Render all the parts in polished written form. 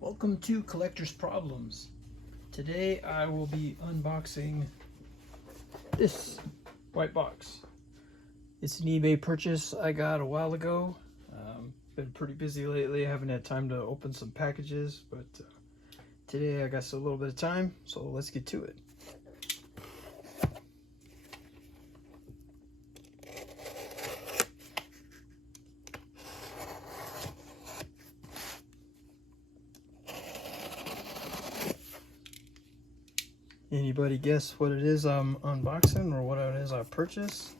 Welcome to Collector's Problems. Today I will be unboxing this white box. It's an eBay purchase I got a while ago. Been pretty busy lately. I haven't had time to open some packages, but today I got a little bit of time, so let's get to it. Anybody guess what it is I'm unboxing or what it is I purchased?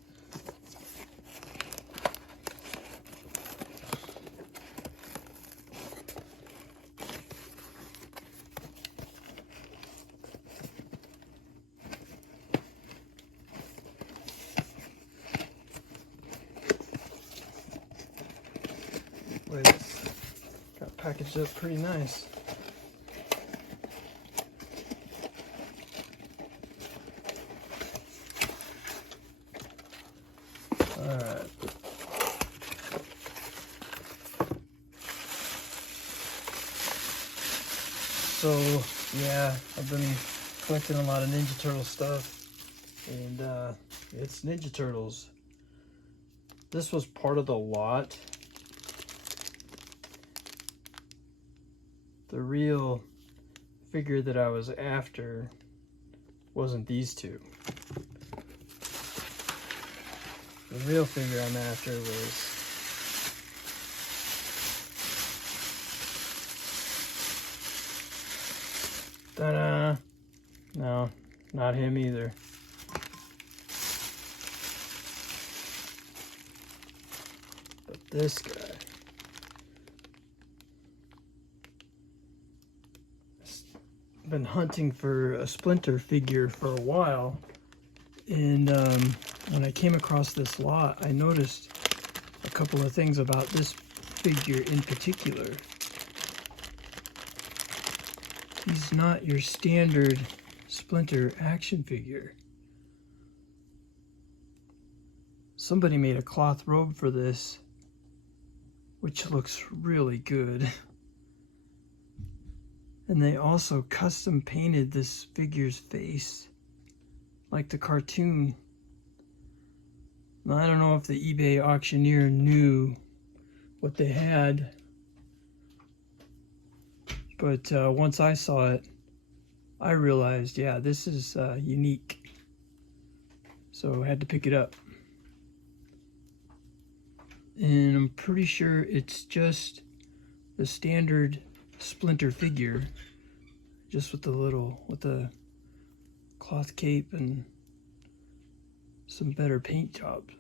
Wait, got packaged up pretty nice. Alright. So, yeah, I've been collecting a lot of Ninja Turtle stuff, and it's Ninja Turtles. This was part of the lot. The real figure that I was after wasn't these two. The real figure I'm after was ta-da! No, not him either. But this guy. I've been hunting for a Splinter figure for a while, and when I came across this lot, I noticed a couple of things about this figure in particular. He's not your standard Splinter action figure. Somebody made a cloth robe for this, which looks really good. And they also custom painted this figure's face, like the cartoon. Now, I don't know if the eBay auctioneer knew what they had, but once I saw it, I realized, yeah, this is unique. So I had to pick it up. And I'm pretty sure it's just the standard Splinter figure, just with the cloth cape and some better paint jobs.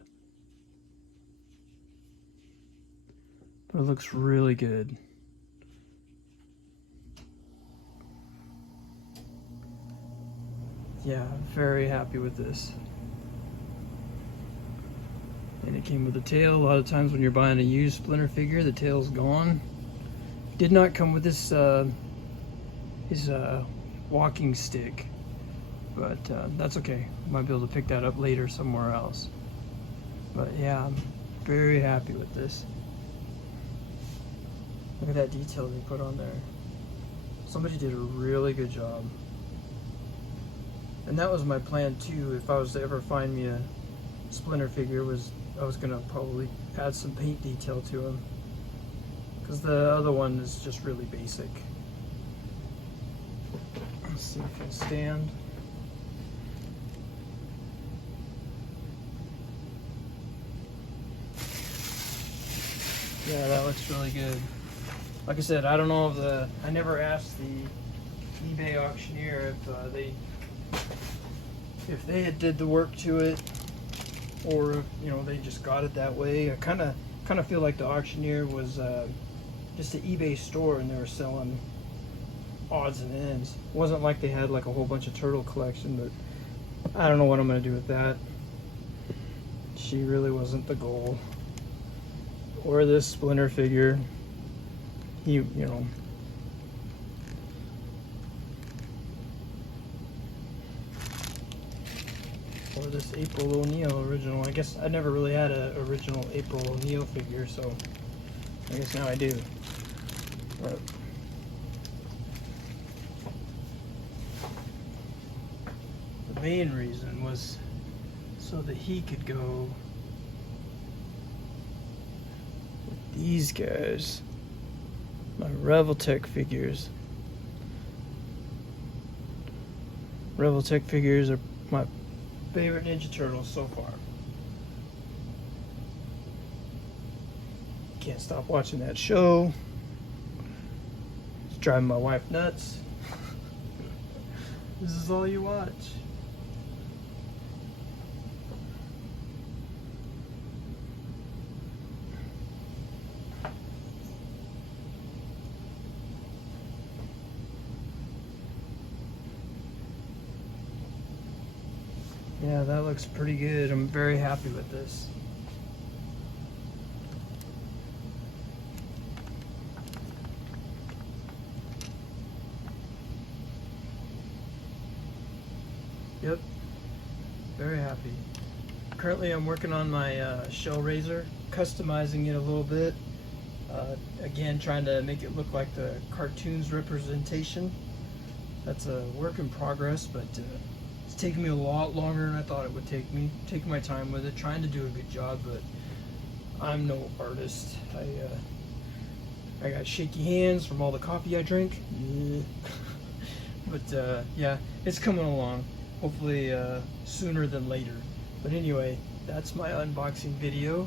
But it looks really good. Yeah, very happy with this. And it came with a tail. A lot of times when you're buying a used Splinter figure, the tail's gone. Did not come with this his walking stick, but that's okay. Might be able to pick that up later somewhere else. But yeah, I'm very happy with this. Look at that detail they put on there. Somebody did a really good job. And that was my plan too. If I was to ever find me a Splinter figure, I was gonna probably add some paint detail to him, because the other one is just really basic. Let's see if it can stand. Yeah, that looks really good. Like I said, I don't know if I never asked the eBay auctioneer if they had did the work to it, or if, they just got it that way. I kind of feel like the auctioneer was just an eBay store and they were selling odds and ends. It wasn't like they had like a whole bunch of turtle collection, but I don't know what I'm gonna do with that. She really wasn't the goal. Or this Splinter figure. You know. Or this April O'Neil original. I guess I never really had an original April O'Neil figure, so I guess now I do. But main reason was so that he could go with these guys, my Revoltech figures. Revoltech figures are my favorite Ninja Turtles so far. Can't stop watching that show. It's driving my wife nuts. This is all you watch. Yeah, that looks pretty good. I'm very happy with this. Yep, very happy. Currently I'm working on my shell razor, customizing it a little bit. Again, trying to make it look like the cartoon's representation. That's a work in progress, but it's taken me a lot longer than I thought it would take me. Taking my time with it, trying to do a good job, but I'm no artist. I got shaky hands from all the coffee I drink. Yeah. But yeah, it's coming along. Hopefully sooner than later. But anyway, that's my unboxing video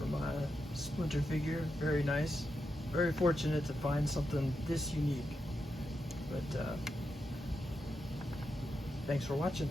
for my Splinter figure. Very nice. Very fortunate to find something this unique. But thanks for watching.